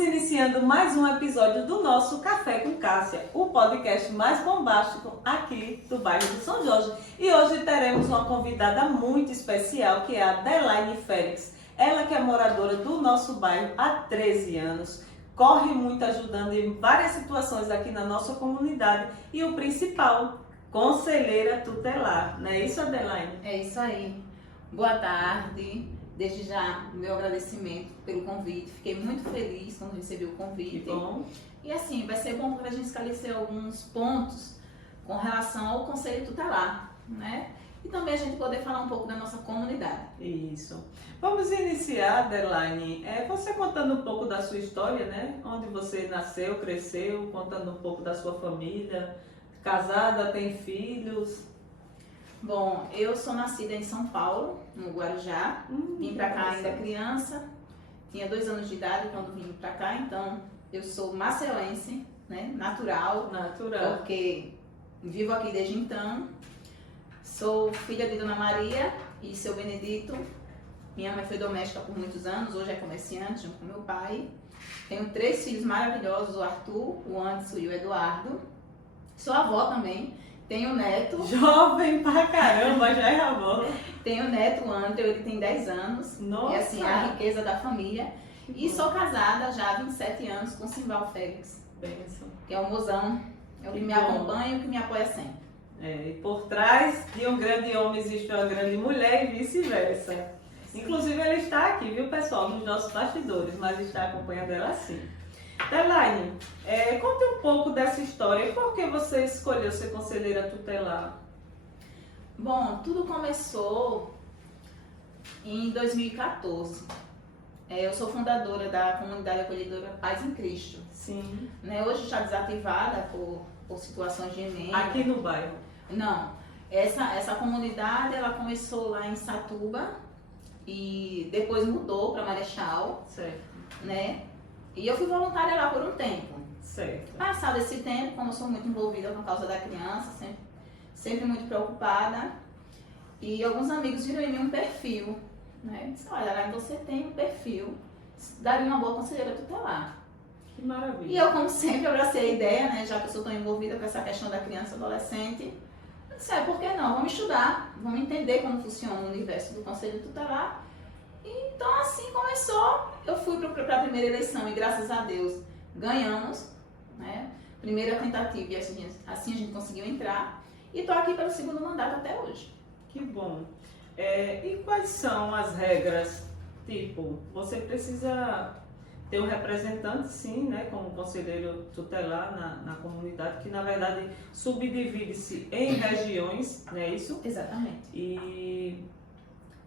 Estamos iniciando mais um episódio do nosso Café com Cássia, o podcast mais bombástico aqui do bairro de São Jorge. E hoje teremos uma convidada muito especial, que é a Adelaine Félix. Ela que é moradora do nosso bairro há 13 anos, corre muito ajudando em várias situações aqui na nossa comunidade e o principal, conselheira tutelar. Não é isso, Adelaine? É isso aí. Boa tarde. Desde já, meu agradecimento pelo convite. Fiquei muito feliz quando recebi o convite. Que bom. E assim, vai ser bom para a gente esclarecer alguns pontos com relação ao Conselho Tutelar, né? E também a gente poder falar um pouco da nossa comunidade. Isso. Vamos iniciar, Adelaine, você contando um pouco da sua história, né? Onde você nasceu, cresceu, contando um pouco da sua família, casada, tem filhos. Bom, eu sou nascida em São Paulo, no Guarujá. Vim pra cá ainda criança, tinha 2 anos de idade quando vim pra cá, então eu sou maceuense, né? Natural, porque vivo aqui desde então. Sou filha de Dona Maria e seu Benedito. Minha mãe foi doméstica por muitos anos, hoje é comerciante junto com meu pai. Tenho 3 filhos maravilhosos, o Arthur, o Anderson e o Eduardo. Sou avó também. Tenho neto. Jovem pra caramba, já é avó. Tenho neto, o André, ele tem 10 anos. Nossa. É assim, a riqueza da família. E sou casada já há 27 anos com Simval Félix. Benção. Que é o mozão. É o que me acompanha e o que me apoia sempre. E por trás de um grande homem existe uma grande mulher e vice-versa. Inclusive ele está aqui, viu, pessoal, nos nossos bastidores, mas está acompanhando ela sim. Adelaine, conte um pouco dessa história e por que você escolheu ser conselheira tutelar? Bom, tudo começou em 2014. Eu sou fundadora da comunidade acolhedora Paz em Cristo. Sim. Né, hoje está desativada por situações de emenda. Aqui no bairro? Não. Essa comunidade ela começou lá em Satuba e depois mudou para Marechal. Certo. Né? E eu fui voluntária lá por um tempo. Certo. Passado esse tempo, como eu sou muito envolvida com a causa da criança, sempre muito preocupada, e alguns amigos viram em mim um perfil, né? Eu disse, olha, lá você tem um perfil, daria uma boa conselheira tutelar. Que maravilha. E eu, como sempre, abracei a ideia, né? Já que eu sou tão envolvida com essa questão da criança e adolescente, eu disse, por que não? Vamos estudar, vamos entender como funciona o universo do conselho tutelar. Então assim começou, eu fui para a primeira eleição e graças a Deus ganhamos, né? Primeira tentativa e assim a gente conseguiu entrar e estou aqui pelo 2º mandato até hoje. Que bom. E quais são as regras? Tipo, você precisa ter um representante, sim, né, como conselheiro tutelar na comunidade, que na verdade subdivide-se em regiões, não é isso? Exatamente. E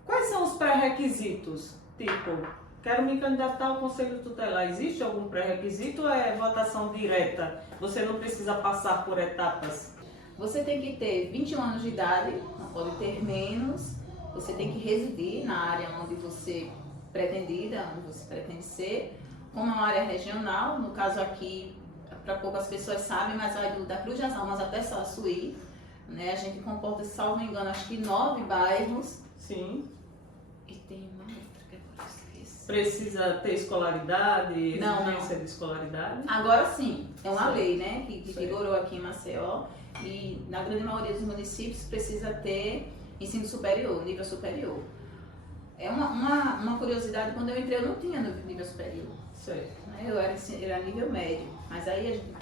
quais são os pré-requisitos? Tipo, quero me candidatar ao Conselho Tutelar. Existe algum pré-requisito ou é votação direta? Você não precisa passar por etapas? Você tem que ter 21 anos de idade, não pode ter menos. Você tem que residir na área onde você onde você pretende ser. Como é uma área regional, no caso aqui, para poucas pessoas sabem, mas vai da Cruz das Almas até Salaçuí. Né? A gente comporta, salvo engano, acho que 9 bairros. Sim. E tem uma outra que agora eu esqueci. Precisa ter escolaridade, Não. de escolaridade? Agora sim, é uma Certo. lei, né, que vigorou aqui em Maceió e na grande maioria dos municípios precisa ter ensino superior, nível superior. É uma curiosidade, quando eu entrei eu não tinha nível superior. Certo. Né? Eu era nível médio, mas aí a gente...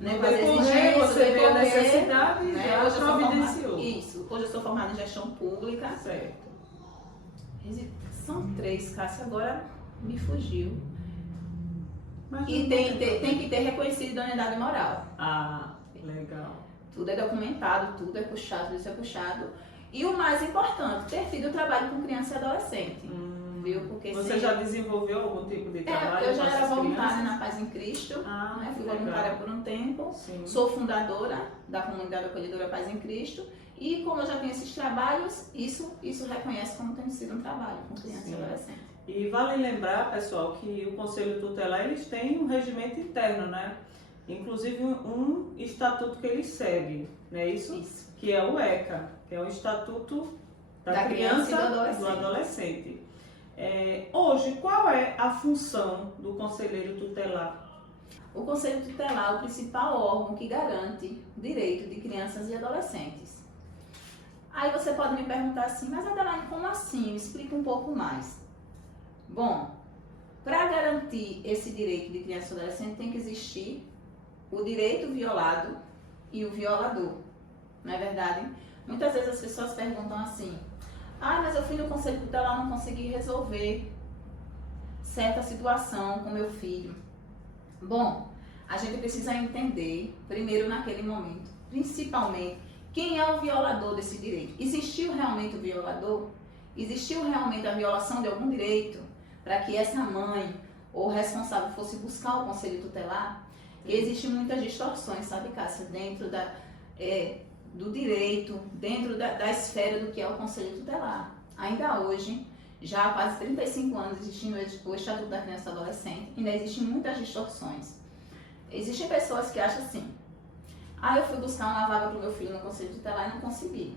No com as decorrer, exigências, você vê a decorrer, necessidade e né? já Hoje eu sou providenciou. Isso, hoje eu sou formada em gestão pública. Certo. São 3, Cássia, agora me fugiu. Mas E não tem que ter reconhecido idoneidade moral. Ah, legal. Tudo é documentado, tudo é puxado, isso é puxado. E o mais importante, ter tido trabalho com criança e adolescente. Viu? Porque Você já desenvolveu algum tipo de trabalho? eu já com era essas voluntária crianças? na Paz em Cristo, né? Fui legal. voluntária por um tempo. Sim. Sou fundadora da comunidade acolhedora Paz em Cristo. E como eu já tenho esses trabalhos, isso reconhece como tendo sido um trabalho com criança e adolescente. E vale lembrar, pessoal, que o Conselho Tutelar, eles têm um regimento interno, né? Inclusive um estatuto que eles seguem, não é isso? Isso. Que é o ECA, que é o Estatuto da Criança e do Adolescente. Hoje, qual é a função do conselheiro tutelar? O Conselho Tutelar é o principal órgão que garante o direito de crianças e adolescentes. Aí você pode me perguntar assim, mas Adelaine, como assim? Me explica um pouco mais. Bom, para garantir esse direito de criança e adolescente tem que existir o direito violado e o violador. Não é verdade? Muitas vezes as pessoas perguntam assim, mas eu fui no Conselho Tutelar e não consegui resolver certa situação com meu filho. Bom, a gente precisa entender, primeiro naquele momento, principalmente, quem é o violador desse direito. Existiu realmente o violador? Existiu realmente a violação de algum direito para que essa mãe ou responsável fosse buscar o conselho tutelar? Porque existem muitas distorções, sabe, Cássia, dentro do direito, dentro da esfera do que é o conselho tutelar. Ainda hoje, já há quase 35 anos existindo o Estatuto da Criança e Adolescente, ainda existem muitas distorções. Existem pessoas que acham assim, eu fui buscar uma vaga para o meu filho no Conselho Tutelar e não consegui.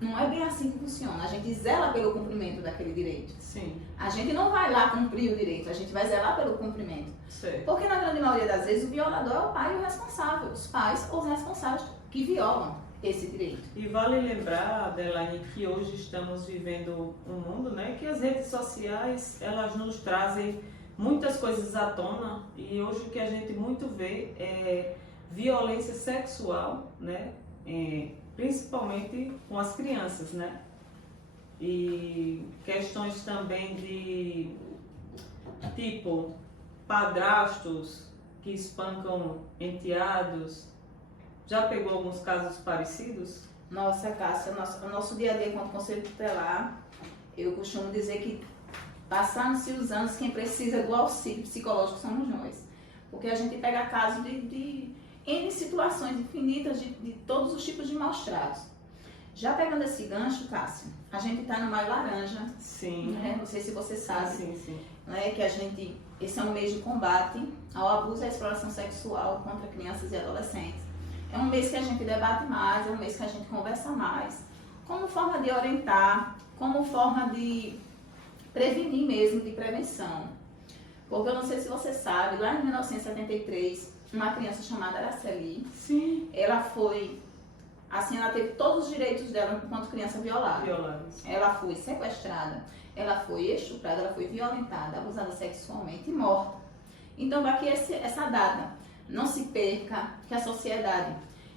Não é bem assim que funciona. A gente zela pelo cumprimento daquele direito. Sim. A gente não vai lá cumprir o direito, a gente vai zelar pelo cumprimento. Certo. Porque na grande maioria das vezes o violador é o pai e o responsável, os pais ou os responsáveis que violam esse direito. E vale lembrar, Adelaine, que hoje estamos vivendo um mundo, né, que as redes sociais, elas nos trazem muitas coisas à tona, e hoje o que a gente muito vê é violência sexual, né, principalmente com as crianças, né, e questões também de tipo padrastos que espancam enteados. Já pegou alguns casos parecidos? Nossa, Cássia, o nosso dia a dia com o Conselho Tutelar, eu costumo dizer que passaram-se os anos, quem precisa do auxílio psicológico somos nós. Porque a gente pega casos de N situações infinitas de todos os tipos de maus-tratos. Já pegando esse gancho, Cássia, a gente está no Maio Laranja. Sim. Né? Não sei se você sabe. Sim. Né? Que esse é um mês de combate ao abuso e à exploração sexual contra crianças e adolescentes. É um mês que a gente debate mais, é um mês que a gente conversa mais, como forma de orientar, como forma de prevenir mesmo, de prevenção. Porque eu não sei se você sabe, lá em 1973, uma criança chamada Araceli, Sim. ela teve todos os direitos dela enquanto criança violada. Ela foi sequestrada, ela foi estuprada, ela foi violentada, abusada sexualmente e morta. Então, para que essa data não se perca, que a sociedade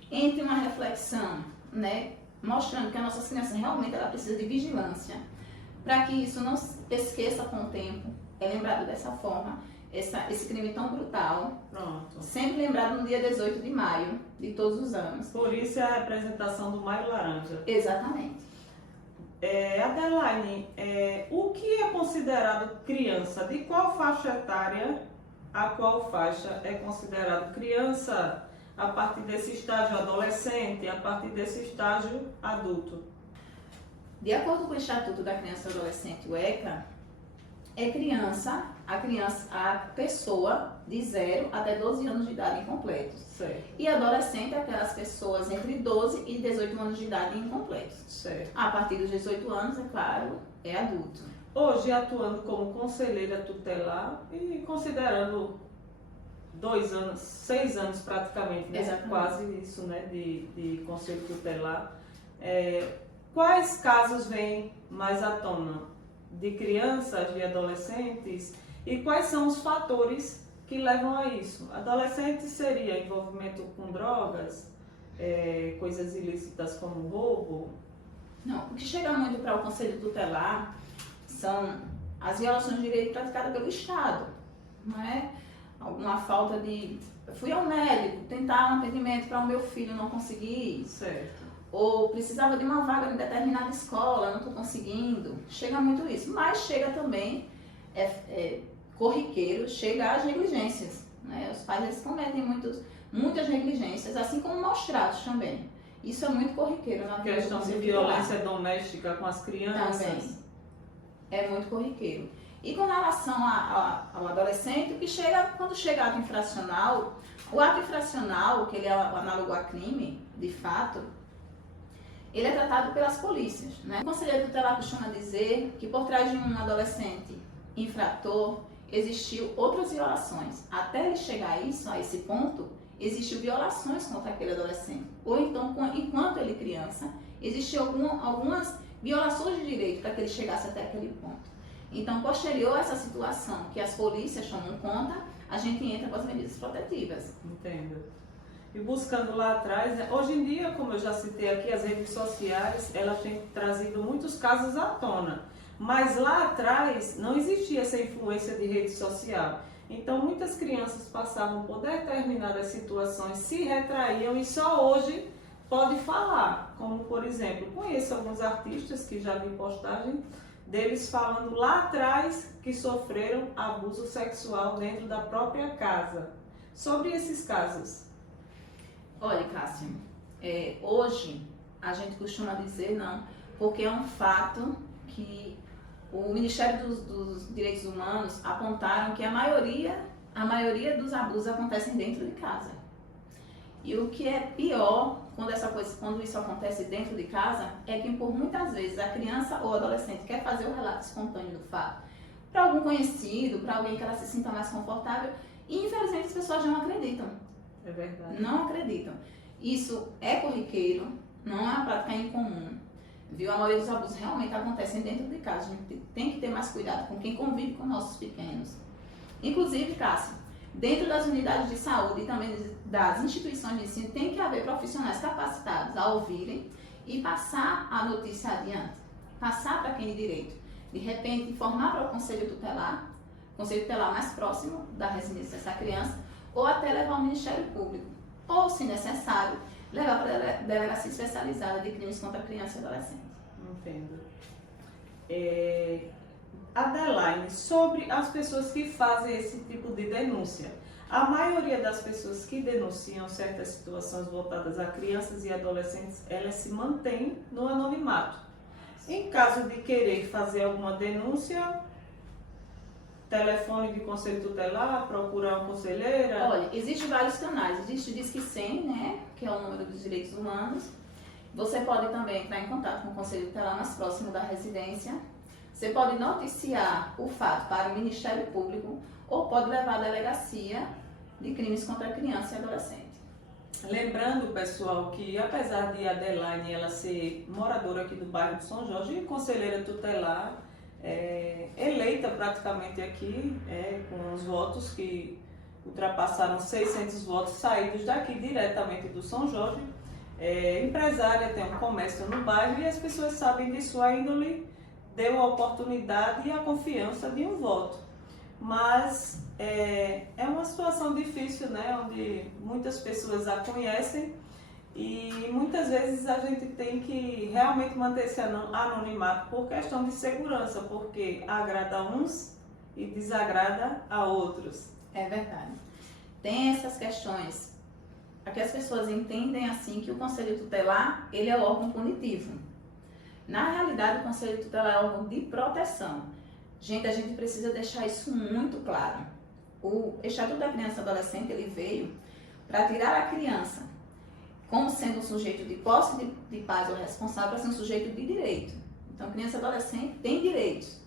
entre uma reflexão, né, mostrando que a nossa criança realmente ela precisa de vigilância, para que isso não se esqueça com o tempo, é lembrado dessa forma, esse crime tão brutal. Pronto. Sempre lembrado no dia 18 de maio de todos os anos. Por isso é a representação do Maio Laranja. Exatamente. Adelaine, o que é considerado criança? De qual faixa etária a qual faixa é considerado criança a partir desse estágio adolescente, a partir desse estágio adulto? De acordo com o Estatuto da Criança e Adolescente, o ECA, a pessoa de 0 até 12 anos de idade incompletos. Certo. E adolescente é aquelas pessoas entre 12 e 18 anos de idade incompletos. Certo. A partir dos 18 anos, é claro, é adulto. Hoje atuando como conselheira tutelar e considerando 2 anos, 6 anos praticamente, né? Exatamente. Quase isso, né? De conselho tutelar. Quais casos vêm mais à tona? De crianças, de adolescentes? E quais são os fatores que levam a isso? Adolescente seria envolvimento com drogas, coisas ilícitas como roubo? Não, o que chega muito para o conselho tutelar são as violações de direito praticadas pelo Estado, não é? Alguma falta de... Eu fui ao médico tentar um atendimento para o meu filho, não consegui. Certo. Ou precisava de uma vaga em determinada escola, não estou conseguindo. Chega muito isso, mas chega também, corriqueiro, chega às negligências, né? Os pais eles cometem muitas negligências, assim como maus tratos também. Isso é muito corriqueiro na vida. Questão de violência doméstica com as crianças. Também. É muito corriqueiro. E com relação ao adolescente, quando chega ato infracional, o ato infracional, que ele é o análogo a crime, de fato, ele é tratado pelas polícias, né? O conselheiro tutelar costuma dizer que por trás de um adolescente infrator existiu outras violações. Até ele chegar a esse ponto, existiu violações contra aquele adolescente. Ou então, enquanto ele criança, existiu algumas violações de direito para que ele chegasse até aquele ponto. Então, posterior a essa situação que as polícias tomam conta, a gente entra com as medidas protetivas. Entendo. E buscando lá atrás, né? Hoje em dia, como eu já citei aqui, as redes sociais, elas têm trazido muitos casos à tona. Mas lá atrás não existia essa influência de rede social. Então muitas crianças passavam por determinadas situações, se retraíam e só hoje pode falar. Como por exemplo, conheço alguns artistas que já vi postagem deles falando lá atrás que sofreram abuso sexual dentro da própria casa. Sobre esses casos. Olha, Cássia, hoje a gente costuma dizer não, porque é um fato que o Ministério dos Direitos Humanos apontaram que a maioria dos abusos acontecem dentro de casa. E o que é pior quando isso acontece dentro de casa é que por muitas vezes a criança ou adolescente quer fazer o relato espontâneo do fato para algum conhecido, para alguém que ela se sinta mais confortável e infelizmente as pessoas não acreditam. É verdade. Não acreditam. Isso é corriqueiro, não é uma prática incomum. Viu? A maioria dos abusos realmente acontecem dentro de casa. A gente tem que ter mais cuidado com quem convive com nossos pequenos. Inclusive, Cássia, dentro das unidades de saúde e também das instituições de ensino, tem que haver profissionais capacitados a ouvirem e passar a notícia adiante. Passar para quem de direito. De repente, informar para o conselho tutelar mais próximo da residência dessa criança, ou até levar ao Ministério Público. Ou, se necessário, levar para a delegacia especializada de crimes contra criança e adolescente. Entendo. Adelaine, sobre as pessoas que fazem esse tipo de denúncia. A maioria das pessoas que denunciam certas situações voltadas a crianças e adolescentes, elas se mantêm no anonimato. Em caso de querer fazer alguma denúncia, telefone de conselho tutelar, procurar uma conselheira? Olha, existem vários canais. Existe o Disque 100, né, que é o número dos direitos humanos. Você pode também entrar em contato com o conselho tutelar mais próximo da residência. Você pode noticiar o fato para o Ministério Público ou pode levar à delegacia de crimes contra criança e adolescente. Lembrando, pessoal, que apesar de Adelaine ela ser moradora aqui do bairro de São Jorge e conselheira tutelar, eleita praticamente aqui, com os votos que ultrapassaram 600 votos saídos daqui diretamente do São Jorge, empresária, tem um comércio no bairro e as pessoas sabem de sua índole, deu a oportunidade e a confiança de um voto. Mas é uma situação difícil, né, onde muitas pessoas a conhecem e muitas vezes a gente tem que realmente manter esse anonimato por questão de segurança, porque agrada a uns e desagrada a outros. É verdade. Tem essas questões. Aqui as pessoas entendem assim que o Conselho Tutelar, ele é o órgão punitivo. Na realidade, o Conselho Tutelar é um órgão de proteção. Gente, a gente precisa deixar isso muito claro. O Estatuto da Criança e Adolescente, ele veio para tirar a criança como sendo um sujeito de posse de pais ou responsável para ser um sujeito de direito. Então, criança e adolescente tem direitos.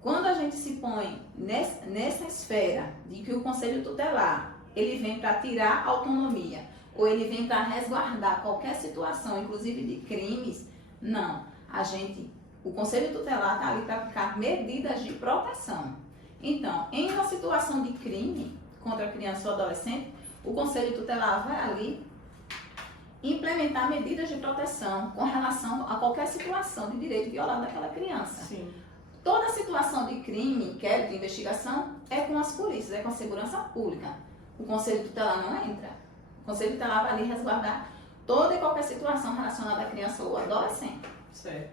Quando a gente se põe nessa esfera de que o Conselho Tutelar, ele vem para tirar autonomia, ou ele vem para resguardar qualquer situação, inclusive de crimes, não. O Conselho Tutelar está ali para aplicar medidas de proteção. Então, em uma situação de crime contra a criança ou adolescente, o Conselho Tutelar vai ali implementar medidas de proteção com relação a qualquer situação de direito violado daquela criança. Sim. Toda situação de crime, inquérito, de investigação, é com as polícias, é com a segurança pública. O Conselho Tutelar não entra. O Conselho Tutelar vai ali resguardar toda e qualquer situação relacionada à criança ou adolescente. Certo.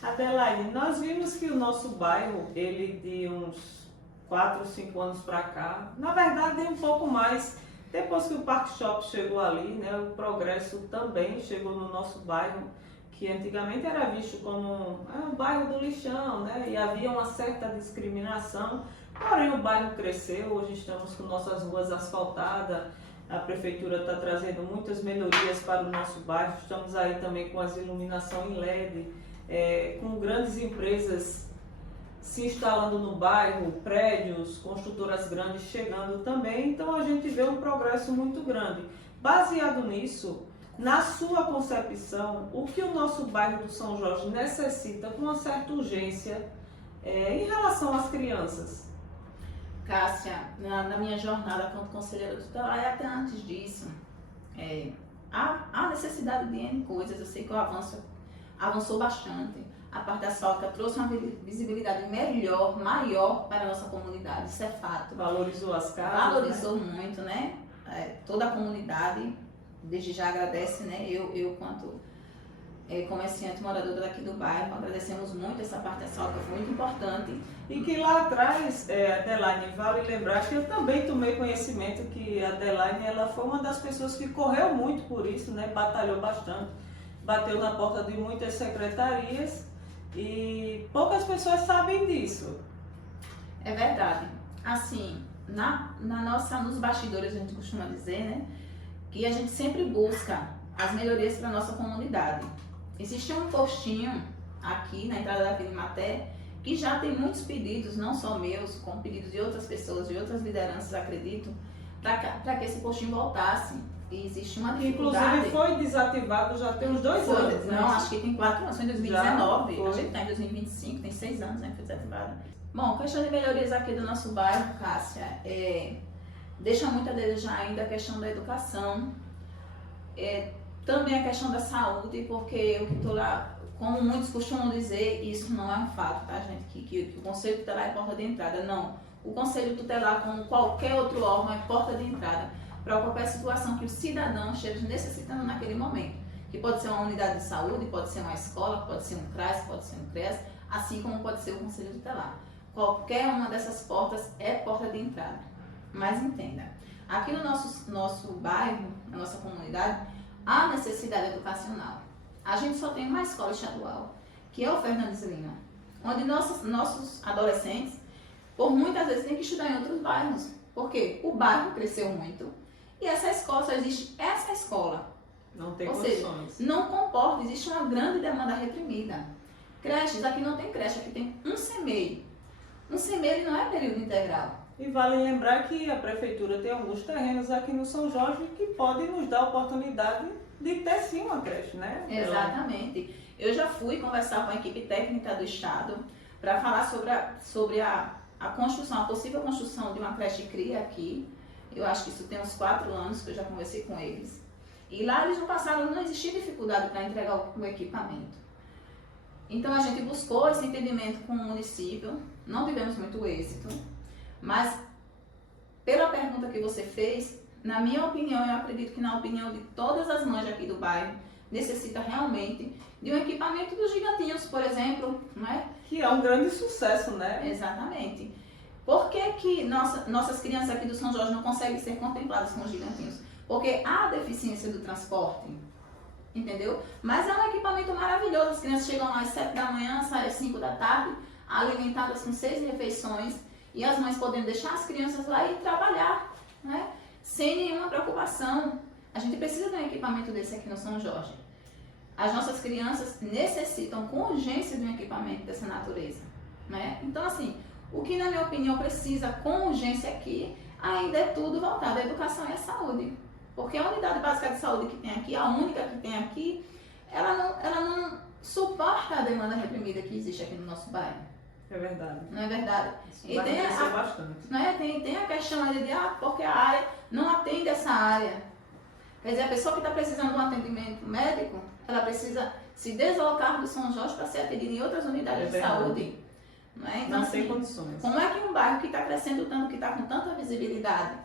Adelaine, nós vimos que o nosso bairro, ele de uns 4 ou 5 anos para cá, na verdade um pouco mais, depois que o Parque Shop chegou ali, né, o Progresso também chegou no nosso bairro, que antigamente era visto como um bairro do lixão, né, e havia uma certa discriminação, porém o bairro cresceu, hoje estamos com nossas ruas asfaltadas, A prefeitura está trazendo muitas melhorias para o nosso bairro. Estamos aí também com as iluminação em LED, com grandes empresas se instalando no bairro, prédios, construtoras grandes chegando também. Então a gente vê um progresso muito grande. Baseado nisso, na sua concepção, o que o nosso bairro do São Jorge necessita com uma certa urgência em relação às crianças? Cássia, na minha jornada como conselheira tutelar e até antes disso, há necessidade de N coisas. Eu sei que o avançou bastante. A parte asfáltica trouxe uma visibilidade maior para a nossa comunidade, isso é fato. Valorizou as casas, valorizou muito, né? Toda a comunidade, desde já agradece, né? Eu quanto comerciante moradora daqui do bairro, agradecemos muito essa parte asfáltica, foi muito importante. E que lá atrás, Adelaine, vale lembrar que eu também tomei conhecimento que a Adelaine, ela foi uma das pessoas que correu muito por isso, né? Batalhou bastante, bateu na porta de muitas secretarias e poucas pessoas sabem disso. É verdade. Assim, nos bastidores a gente costuma dizer, né? Que a gente sempre busca as melhorias para a nossa comunidade. Existe um postinho aqui na entrada da Vila Maté que já tem muitos pedidos, não só meus, como pedidos de outras pessoas, de outras lideranças, acredito, para que esse postinho voltasse. E existe uma dificuldade. Inclusive foi desativado já tem uns 2 anos. Não, acho que tem 4 anos, foi em 2019. Foi. A gente está em 2025, tem 6 anos, né, que foi desativado. Bom, questão de melhorias aqui do nosso bairro, Cássia, deixa muito a desejar ainda a questão da educação. Também a questão da saúde, porque eu que estou lá, como muitos costumam dizer, isso não é um fato, tá, gente? Que o Conselho Tutelar é porta de entrada. Não. O Conselho Tutelar, como qualquer outro órgão, é porta de entrada para qualquer situação que o cidadão esteja necessitando naquele momento. Que pode ser uma unidade de saúde, pode ser uma escola, pode ser um CRAS, pode ser um CRES, assim como pode ser o Conselho Tutelar. Qualquer uma dessas portas é porta de entrada. Mas entenda, aqui no nosso bairro, na nossa comunidade, há necessidade educacional. A gente só tem uma escola estadual, que é o Fernandes Lima, onde nossos adolescentes, por muitas vezes, têm que estudar em outros bairros. Porque o bairro cresceu muito e essa escola, só existe essa escola. Não tem Ou condições. seja, não comporta, existe uma grande demanda reprimida. Creches, aqui não tem creche, aqui tem um CMEI. Um CMEI ele não é período integral. E vale lembrar que a prefeitura tem alguns terrenos aqui no São Jorge que podem nos dar a oportunidade de ter sim uma creche, né? Exatamente. Eu já fui conversar com a equipe técnica do estado para falar sobre a construção, a possível construção de uma creche CRIA aqui. Eu acho que isso tem uns 4 anos que eu já conversei com eles. E lá eles não existia dificuldade para entregar o equipamento. Então a gente buscou esse entendimento com o município, não tivemos muito êxito, mas pela pergunta que você fez, na minha opinião, eu acredito que na opinião de todas as mães aqui do bairro, necessita realmente de um equipamento dos gigantinhos, por exemplo, não é? Que é um grande sucesso, né? Exatamente. Por que nossas crianças aqui do São Jorge não conseguem ser contempladas com os gigantinhos? Porque há deficiência do transporte, entendeu? Mas é um equipamento maravilhoso. As crianças chegam lá às 7 da manhã, saem às 5 da tarde, alimentadas com 6 refeições, e as mães podendo deixar as crianças lá e trabalhar, né? Sem nenhuma preocupação. A gente precisa de um equipamento desse aqui no São Jorge. As nossas crianças necessitam com urgência de um equipamento dessa natureza, né? Então, assim, o que na minha opinião precisa com urgência aqui ainda é tudo voltado à educação e à saúde. Porque a unidade básica de saúde que tem aqui, a única que tem aqui, ela não suporta a demanda reprimida que existe aqui no nosso bairro. É verdade. Não é verdade? Isso E vai tem crescer bastante. né, tem a questão ali de, porque a área não atende essa área. Quer dizer, a pessoa que está precisando de um atendimento médico, ela precisa se deslocar do São Jorge para ser atendida em outras unidades de saúde. Não é? Então, não tem assim, condições. como é que um bairro que está crescendo tanto, que está com tanta visibilidade,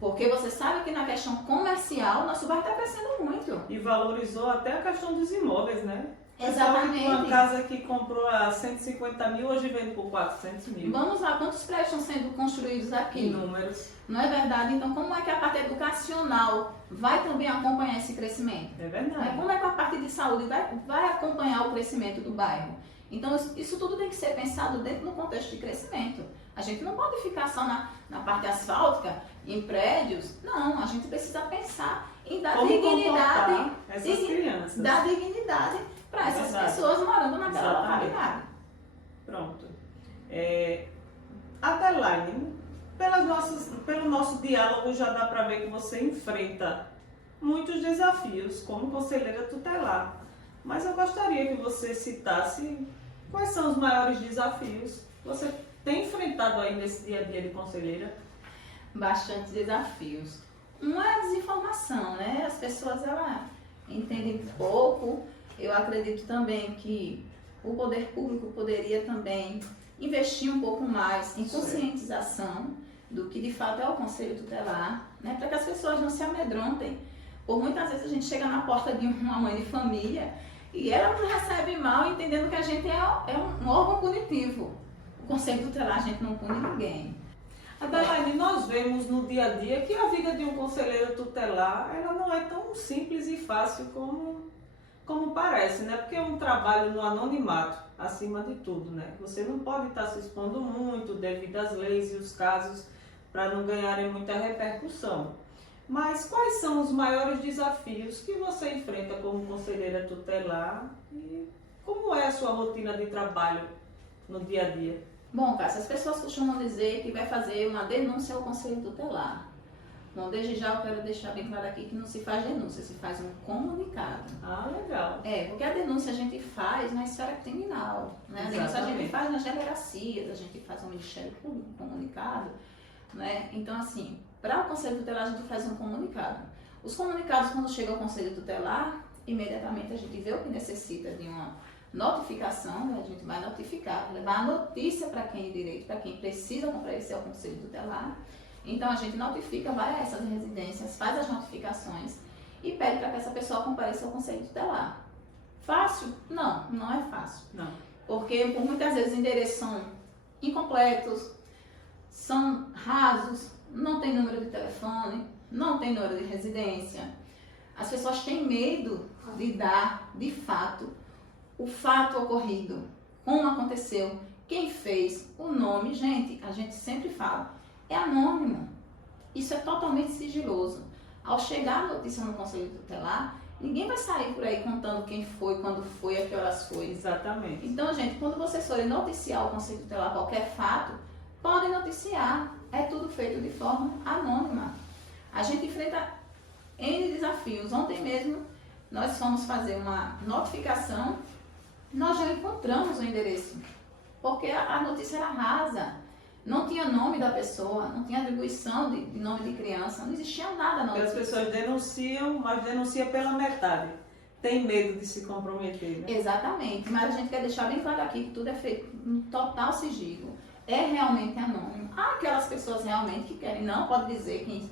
porque você sabe que na questão comercial, nosso bairro está crescendo muito. E valorizou até a questão dos imóveis, né? Exatamente. Uma casa que comprou a 150 mil, hoje vende por 400 mil. Vamos lá, quantos prédios estão sendo construídos aqui? Números. Não é verdade? Então, como é que a parte educacional vai também acompanhar esse crescimento? É verdade. Como é que a parte de saúde vai acompanhar o crescimento do bairro? Então, isso tudo tem que ser pensado dentro do contexto de crescimento. A gente não pode ficar só na parte asfáltica, em prédios. Não, a gente precisa pensar em dar Como dignidade, comportar essas crianças. dar dignidade para essas Verdade. pessoas morando naquela Exatamente. localidade. Pronto. Adelaine, pelo nosso diálogo já dá para ver que você enfrenta muitos desafios como conselheira tutelar. Mas eu gostaria que você citasse quais são os maiores desafios que você tem enfrentado aí nesse dia a dia de conselheira. Bastante desafios. Um é a desinformação, né? As pessoas elas entendem pouco. Eu acredito também que o poder público poderia também investir um pouco mais em conscientização do que de fato é o conselho tutelar, né? Para que as pessoas não se amedrontem. Por muitas vezes a gente chega na porta de uma mãe de família e ela nos recebe mal, entendendo que a gente é um órgão punitivo. O conselho tutelar a gente não pune ninguém. Adelaine, nós vemos no dia a dia que a vida de um conselheiro tutelar, ela não é tão simples e fácil como parece, né? Porque é um trabalho no anonimato, acima de tudo, né? Você não pode estar se expondo muito devido às leis e os casos para não ganharem muita repercussão. Mas quais são os maiores desafios que você enfrenta como conselheira tutelar e como é a sua rotina de trabalho no dia a dia? Bom, Cássia, as pessoas costumam dizer que vai fazer uma denúncia ao conselho tutelar. Bom, desde já eu quero deixar bem claro aqui que não se faz denúncia, se faz um comunicado. Ah, legal. Porque a denúncia a gente faz na esfera criminal, né? A denúncia a gente faz nas delegacias, a gente faz no Ministério Público, comunicado, né? Então, assim, para o Conselho Tutelar a gente faz um comunicado. Os comunicados, quando chegam ao Conselho Tutelar, imediatamente a gente vê o que necessita de uma notificação, né? A gente vai notificar, levar a notícia para quem é direito, para quem precisa comparecer ao Conselho Tutelar. Então a gente notifica, vai a essas residências, faz as notificações e pede para que essa pessoa compareça ao Conselho Tutelar. Fácil? Não, não é fácil. Não. Porque por muitas vezes os endereços são incompletos, são rasos, não tem número de telefone, não tem número de residência. As pessoas têm medo de dar, de fato, o fato ocorrido, como aconteceu, quem fez, o nome. Gente, a gente sempre fala, é anônimo. Isso é totalmente sigiloso. Ao chegar a notícia no Conselho Tutelar, ninguém vai sair por aí contando quem foi, quando foi, a que horas foi. Exatamente. Então, gente, quando vocês forem noticiar o Conselho Tutelar qualquer fato, podem noticiar. É tudo feito de forma anônima. A gente enfrenta N desafios. Ontem mesmo, nós fomos fazer uma notificação, nós já encontramos o endereço, porque a notícia era rasa. Não tinha nome da pessoa, não tinha atribuição de nome de criança, não existia nada na Porque as pessoas denunciam, mas denunciam pela metade. Tem medo de se comprometer, né? Exatamente, mas a gente quer deixar bem claro aqui que tudo é feito em total sigilo. É realmente anônimo. Há aquelas pessoas realmente que querem, não pode dizer quem.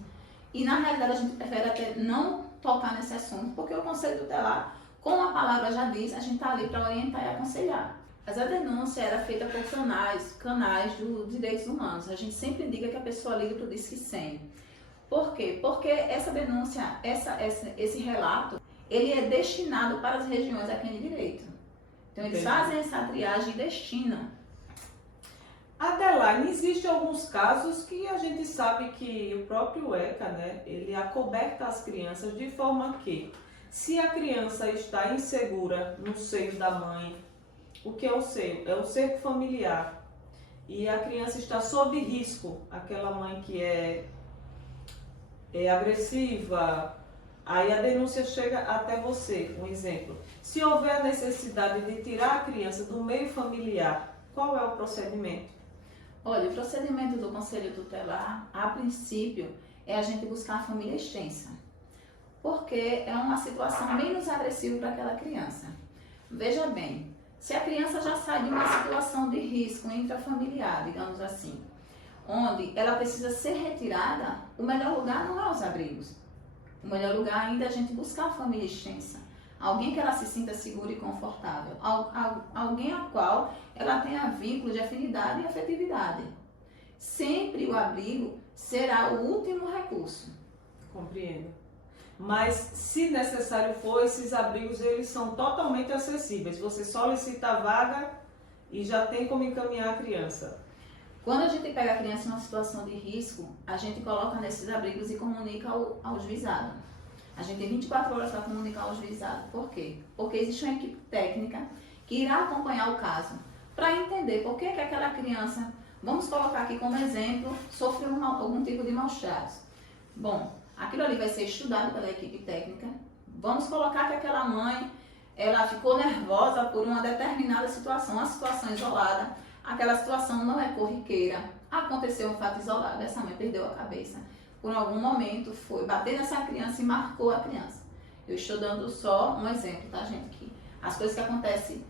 E na realidade a gente prefere até não tocar nesse assunto, porque o Conselho Tutelar, como a palavra já diz, a gente está ali para orientar e aconselhar. Mas a denúncia era feita por canais dos direitos humanos. A gente sempre indica que a pessoa ligue para o Disque 100. Por quê? Porque essa denúncia, esse relato, ele é destinado para as regiões aqui de direito. Então eles fazem essa triagem e destinam. Adelaine, existem alguns casos que a gente sabe que o próprio ECA, né, ele acoberta as crianças de forma que, se a criança está insegura no seio da mãe, o que é o seio? É o cerco familiar. E a criança está sob risco, aquela mãe que é agressiva, aí a denúncia chega até você. Um exemplo, se houver a necessidade de tirar a criança do meio familiar, qual é o procedimento? Olha, o procedimento do Conselho Tutelar, a princípio, é a gente buscar a família extensa, porque é uma situação menos agressiva para aquela criança. Veja bem, se a criança já sai de uma situação de risco intrafamiliar, digamos assim, onde ela precisa ser retirada, o melhor lugar não é os abrigos. O melhor lugar ainda é a gente buscar a família extensa. Alguém que ela se sinta segura e confortável. Alguém a qual ela tenha vínculo de afinidade e afetividade. Sempre o abrigo será o último recurso. Compreendo. Mas, se necessário for, esses abrigos eles são totalmente acessíveis. Você solicita a vaga e já tem como encaminhar a criança. Quando a gente pega a criança em uma situação de risco, a gente coloca nesses abrigos e comunica ao juizado. A gente tem 24 horas para comunicar ao juizado. Por quê? Porque existe uma equipe técnica que irá acompanhar o caso para entender por que aquela criança, vamos colocar aqui como exemplo, sofreu algum tipo de maus tratos. Bom, aquilo ali vai ser estudado pela equipe técnica. Vamos colocar que aquela mãe, ela ficou nervosa por uma determinada situação, uma situação isolada. Aquela situação não é corriqueira. Aconteceu um fato isolado, essa mãe perdeu a cabeça. Por algum momento foi bater nessa criança e marcou a criança. Eu estou dando só um exemplo, tá, gente? Que as coisas que acontecem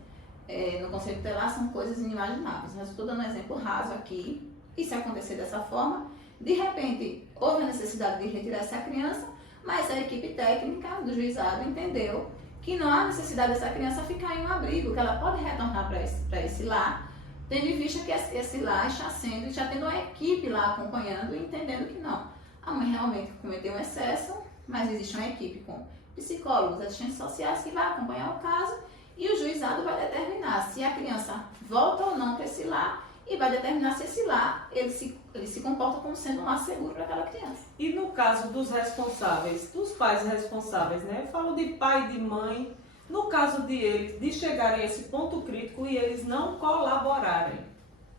no Conselho Tutelar são coisas inimagináveis. Mas eu estou dando um exemplo raso aqui. E se acontecer dessa forma, de repente houve a necessidade de retirar essa criança, mas a equipe técnica do juizado entendeu que não há necessidade dessa criança ficar em um abrigo, que ela pode retornar para esse lar, tendo em vista que esse lar já tendo uma equipe lá acompanhando e entendendo que não. A mãe realmente cometeu um excesso, mas existe uma equipe com psicólogos, assistentes sociais que vai acompanhar o caso e o juizado vai determinar se a criança volta ou não para esse lar e vai determinar se esse lar ele se comporta como sendo um lar seguro para aquela criança. E no caso dos responsáveis, dos pais responsáveis, né? Eu falo de pai e de mãe, no caso de eles, de chegarem a esse ponto crítico e eles não colaborarem,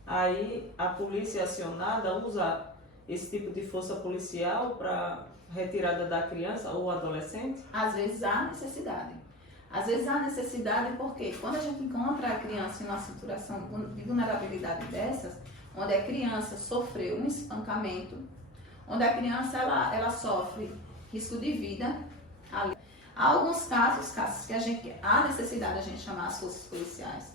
aí a polícia acionada usa esse tipo de força policial para retirada da criança ou adolescente? Às vezes há necessidade. Às vezes há necessidade porque quando a gente encontra a criança em uma situação de vulnerabilidade dessas, onde a criança sofreu um espancamento, onde a criança ela sofre risco de vida, há alguns casos que há necessidade de a gente chamar as forças policiais,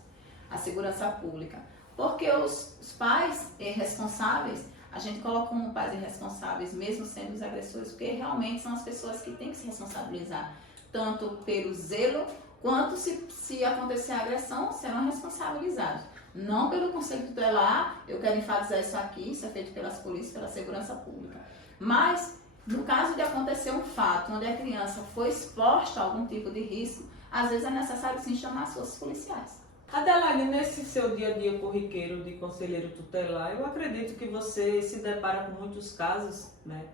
a segurança pública, porque os pais responsáveis, a gente coloca como pais irresponsáveis, mesmo sendo os agressores, porque realmente são as pessoas que têm que se responsabilizar, tanto pelo zelo, quanto se acontecer a agressão, serão responsabilizados. Não pelo Conselho Tutelar, eu quero enfatizar isso aqui, isso é feito pelas polícias, pela segurança pública. Mas, no caso de acontecer um fato onde a criança foi exposta a algum tipo de risco, às vezes é necessário sim chamar as forças policiais. Adelaide, nesse seu dia a dia corriqueiro de conselheiro tutelar, eu acredito que você se depara com muitos casos, né,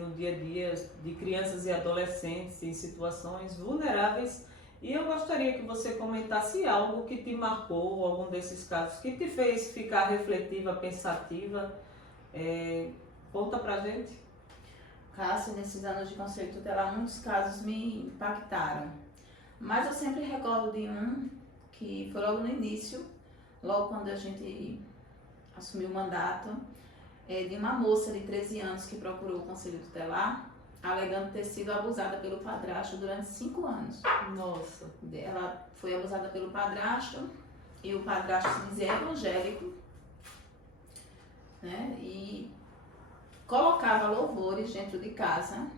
no dia a dia de crianças e adolescentes em situações vulneráveis, e eu gostaria que você comentasse algo que te marcou, algum desses casos que te fez ficar refletiva, pensativa. Conta pra gente. Cássia, nesses anos de conselho tutelar, muitos casos me impactaram, mas eu sempre recordo de um que foi logo no início, logo quando a gente assumiu o mandato, de uma moça de 13 anos que procurou o Conselho Tutelar, alegando ter sido abusada pelo padrasto durante 5 anos. Nossa. Ela foi abusada pelo padrasto, e o padrasto se dizia evangélico, né? E colocava louvores dentro de casa,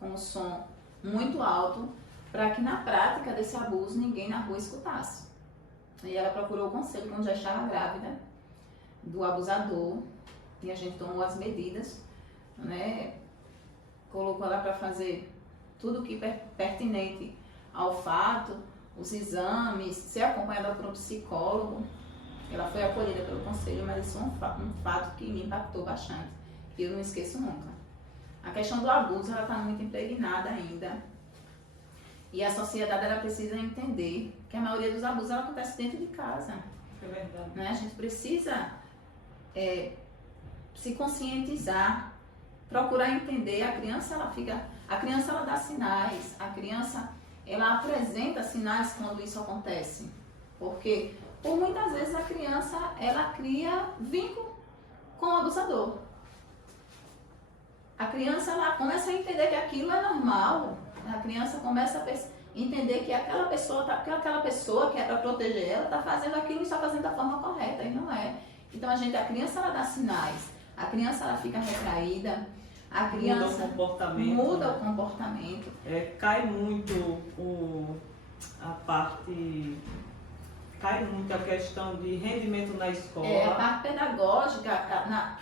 com um som muito alto, para que na prática desse abuso ninguém na rua escutasse. E ela procurou o conselho quando já estava grávida do abusador, e a gente tomou as medidas, né? Colocou ela para fazer tudo que pertinente ao fato, os exames, ser acompanhada por um psicólogo. Ela foi acolhida pelo conselho, mas isso é um fato que me impactou bastante, que eu não esqueço nunca. A questão do abuso, ela está muito impregnada ainda. E a sociedade, ela precisa entender que a maioria dos abusos, ela acontece dentro de casa. É verdade. Né? A gente precisa se conscientizar, procurar entender. A criança ela dá sinais, a criança ela apresenta sinais quando isso acontece. Porque por muitas vezes a criança ela cria vínculo com o abusador. A criança ela começa a entender que aquilo é normal. A criança começa a entender que aquela pessoa que é para proteger ela está fazendo aquilo e está fazendo da forma correta, e não é. Então a criança ela dá sinais, a criança ela fica retraída, a criança muda o comportamento. Cai muito cai muito a questão de rendimento na escola. A parte pedagógica,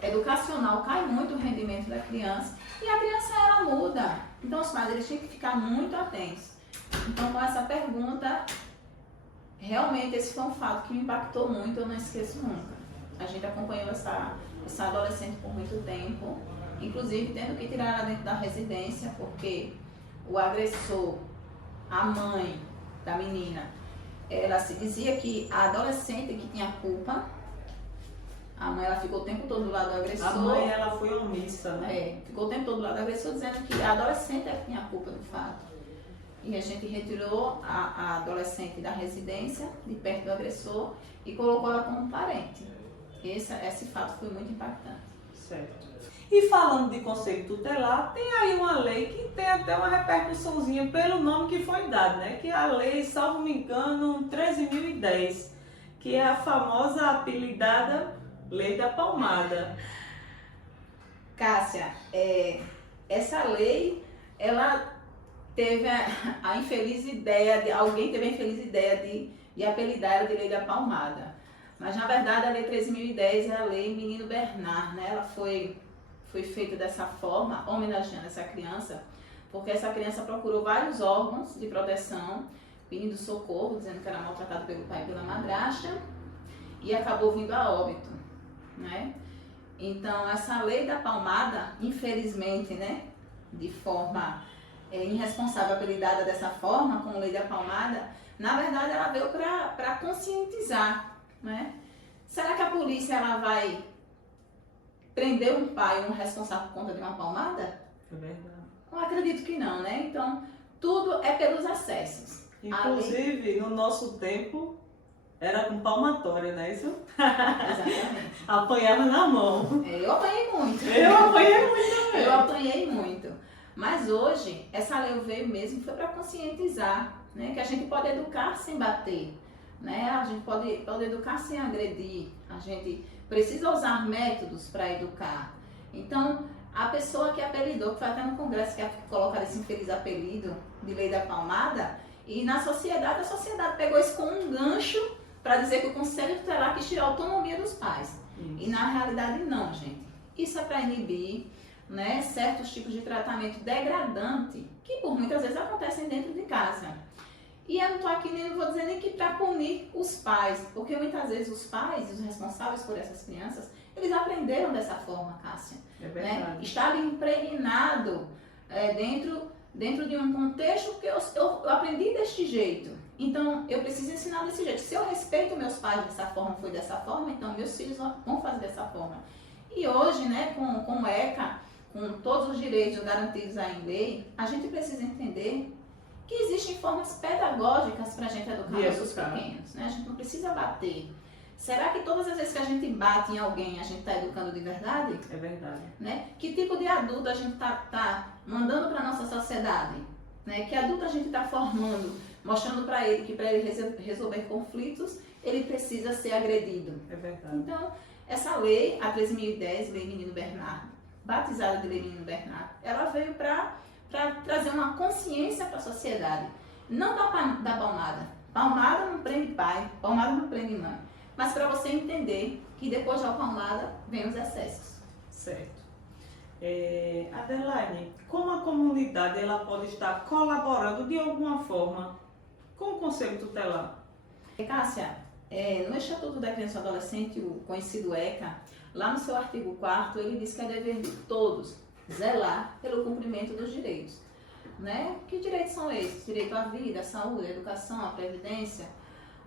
educacional, cai muito o rendimento da criança, e a criança ela muda. Então os pais eles têm que ficar muito atentos. Então com essa pergunta, realmente esse foi um fato que me impactou muito, eu não esqueço nunca. A gente acompanhou essa adolescente por muito tempo, inclusive tendo que tirar ela dentro da residência, porque o agressor, a mãe da menina, ela se dizia que a adolescente que tinha culpa. A mãe, ela ficou o tempo todo do lado do agressor. A mãe, ela foi omissa, né? Ficou o tempo todo do lado do agressor, dizendo que a adolescente é que tinha a culpa do fato. E a gente retirou a adolescente da residência, de perto do agressor, e colocou ela como parente. Esse fato foi muito impactante. Certo. E falando de conselho tutelar, tem aí uma lei que tem até uma repercussãozinha pelo nome que foi dado, né? Que é a lei, salvo me engano, 13.010, que é a famosa apelidada Lei da Palmada. Cássia, essa lei, ela teve a infeliz ideia, alguém teve a infeliz ideia de apelidar ela de Lei da Palmada. Mas, na verdade, a Lei 13.010 é a Lei Menino Bernard, né? Ela foi feita dessa forma, homenageando essa criança, porque essa criança procurou vários órgãos de proteção, pedindo socorro, dizendo que era maltratado pelo pai e pela madrasta, e acabou vindo a óbito, né? Então, essa Lei da Palmada, infelizmente, né, de forma irresponsável, apelidada dessa forma, como Lei da Palmada, na verdade ela veio para conscientizar, né? Será que a polícia ela vai prender um pai ou um responsável por conta de uma palmada? É verdade. Eu acredito que não, né? Então, tudo é pelos acessos. Inclusive, no nosso tempo, era com palmatória, não é isso? Exatamente. Apanhava na mão. Eu apanhei muito. Eu apanhei muito também. Eu apanhei muito. Mas hoje, essa lei veio mesmo foi para conscientizar, né? Que a gente pode educar sem bater, né? A gente pode educar sem agredir. A gente precisa usar métodos para educar. Então, a pessoa que apelidou, que foi até no Congresso que colocaram esse infeliz apelido de Lei da Palmada, e na sociedade, a sociedade pegou isso como um gancho para dizer que o Conselho Tutelar quis tirar a autonomia dos pais. Isso. E na realidade não, gente. Isso é para inibir, né, certos tipos de tratamento degradante que por muitas vezes acontecem dentro de casa. E eu não estou aqui nem vou dizer nem que para punir os pais, porque muitas vezes os pais, os responsáveis por essas crianças, eles aprenderam dessa forma, Cássia. É verdade. Né? Está ali impregnado dentro de um contexto que eu aprendi deste jeito. Então, eu preciso ensinar desse jeito. Se eu respeito meus pais dessa forma, foi dessa forma, então meus filhos vão fazer dessa forma. E hoje, né, com o ECA, com todos os direitos garantidos aí em lei, a gente precisa entender que existem formas pedagógicas para a gente educar nossos pequenos. Né? A gente não precisa bater. Será que todas as vezes que a gente bate em alguém, a gente está educando de verdade? É verdade. Né? Que tipo de adulto a gente está mandando para a nossa sociedade? Né? Que adulto a gente está formando, mostrando para ele que para ele resolver conflitos, ele precisa ser agredido. É verdade. Então, essa lei, a 13.010, Lei Menino Bernard, batizada de Lei Menino Bernard, ela veio para trazer uma consciência para a sociedade. Não da palmada. Palmada não prende pai, palmada não prende mãe. Mas para você entender que depois da palmada vem os excessos. Certo. Adelaine, como a comunidade ela pode estar colaborando de alguma forma com o Conselho Tutelar? Cássia, no Estatuto da Criança e do Adolescente, o conhecido ECA, lá no seu artigo 4º, ele diz que é dever de todos zelar pelo cumprimento dos direitos. Né? Que direitos são esses? Direito à vida, à saúde, à educação, à previdência,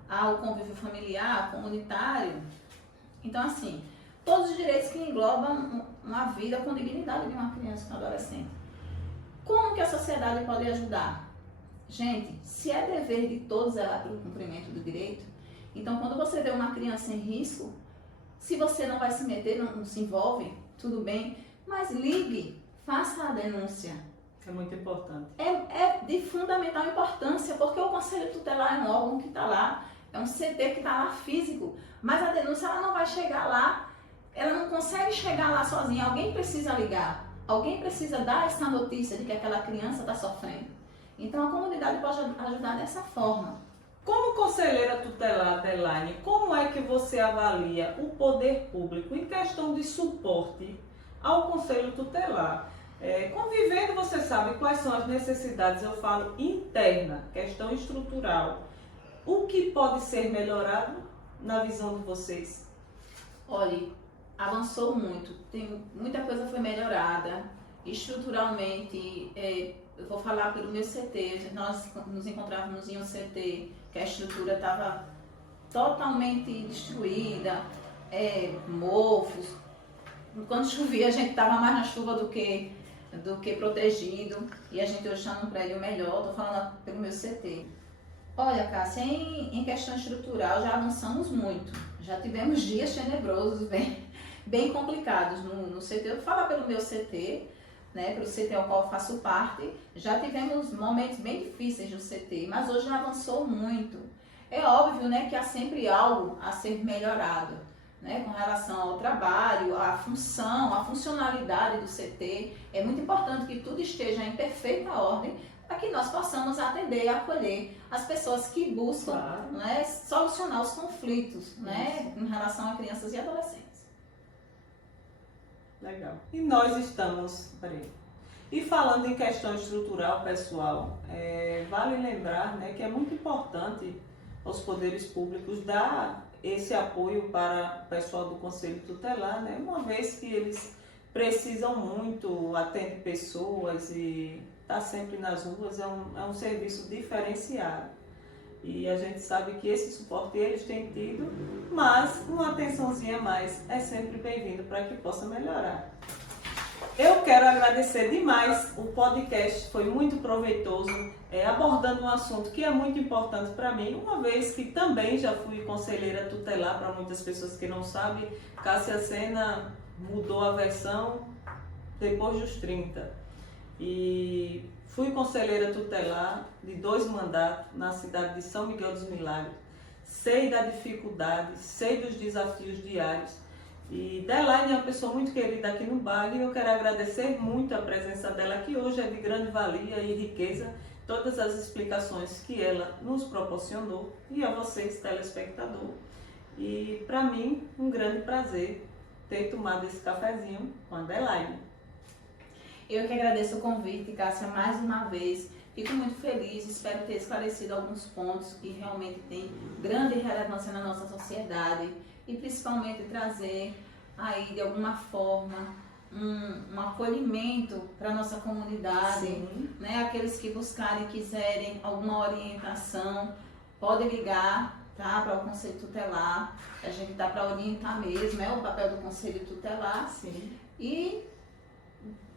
ao convívio familiar, comunitário. Então, assim, todos os direitos que englobam uma vida com dignidade de uma criança e de um adolescente. Como que a sociedade pode ajudar? Gente, se é dever de todos zelar pelo cumprimento do direito, então quando você vê uma criança em risco, se você não vai se meter, não se envolve, tudo bem, mas ligue, faça a denúncia. É muito importante. É de fundamental importância, porque o Conselho Tutelar é um órgão que está lá, é um CT que está lá físico, mas a denúncia ela não vai chegar lá, ela não consegue chegar lá sozinha, alguém precisa ligar, alguém precisa dar essa notícia de que aquela criança está sofrendo. Então a comunidade pode ajudar dessa forma. Como conselheira tutelar, Adelaine, como é que você avalia o poder público em questão de suporte ao Conselho Tutelar? Convivendo, você sabe quais são as necessidades, eu falo interna, questão estrutural. O que pode ser melhorado na visão de vocês? Olha, avançou muito, tem, muita coisa foi melhorada, estruturalmente, eu vou falar pelo meu CT, nós nos encontrávamos em um CT que a estrutura estava totalmente destruída, mofos, quando chovia a gente estava mais na chuva do que protegido, e a gente hoje está num prédio melhor, estou falando pelo meu CT. Olha, Cássia, em questão estrutural já avançamos muito, já tivemos dias tenebrosos, bem complicados no CT. Eu vou falar pelo meu CT, né, pelo CT ao qual eu faço parte, já tivemos momentos bem difíceis no CT, mas hoje já avançou muito. É óbvio, né, que há sempre algo a ser melhorado, né, com relação ao trabalho, à função, à funcionalidade do CT. É muito importante que tudo esteja em perfeita ordem para que nós possamos atender e acolher as pessoas que buscam, claro, né, solucionar os conflitos, né, em relação a crianças e adolescentes. Legal. E nós estamos, e falando em questão estrutural, pessoal, vale lembrar, né, que é muito importante aos poderes públicos dar esse apoio para o pessoal do Conselho Tutelar, né, uma vez que eles precisam muito, atendem pessoas e está sempre nas ruas, é um serviço diferenciado. E a gente sabe que esse suporte eles têm tido, mas uma atençãozinha a mais é sempre bem-vindo para que possa melhorar. Eu quero agradecer demais, o podcast foi muito proveitoso, abordando um assunto que é muito importante para mim, uma vez que também já fui conselheira tutelar. Para muitas pessoas que não sabem, Cássia Sena mudou a versão depois dos 30. E fui conselheira tutelar de 2 mandatos na cidade de São Miguel dos Milagres. Sei da dificuldade, sei dos desafios diários. E Delaine é uma pessoa muito querida aqui no bairro e eu quero agradecer muito a presença dela, que hoje é de grande valia e riqueza, todas as explicações que ela nos proporcionou, e a vocês, telespectador. E para mim, um grande prazer ter tomado esse cafezinho com a Delaine. Eu que agradeço o convite, Cássia, mais uma vez. Fico muito feliz, espero ter esclarecido alguns pontos que realmente têm grande relevância na nossa sociedade e principalmente trazer aí de alguma forma um acolhimento para a nossa comunidade, né? Aqueles que buscarem e quiserem alguma orientação, podem ligar, tá, para o Conselho Tutelar. A gente dá para orientar mesmo, é o papel do Conselho Tutelar. Sim. E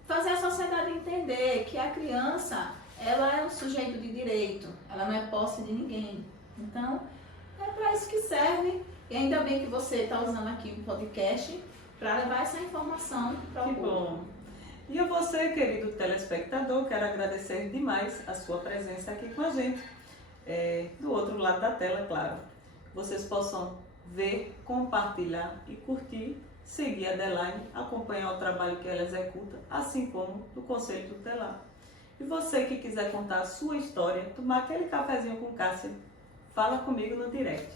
fazer a sociedade entender que a criança, ela é um sujeito de direito, ela não é posse de ninguém. Então, é para isso que serve. E ainda bem que você está usando aqui o podcast para levar essa informação para o público. Bom. E a você, querido telespectador, quero agradecer demais a sua presença aqui com a gente. Do outro lado da tela, claro. Vocês possam ver, compartilhar e curtir, seguir a Delaine, acompanhar o trabalho que ela executa, assim como do Conselho Tutelar. E você que quiser contar a sua história, tomar aquele cafezinho com Cássia, fala comigo no direct.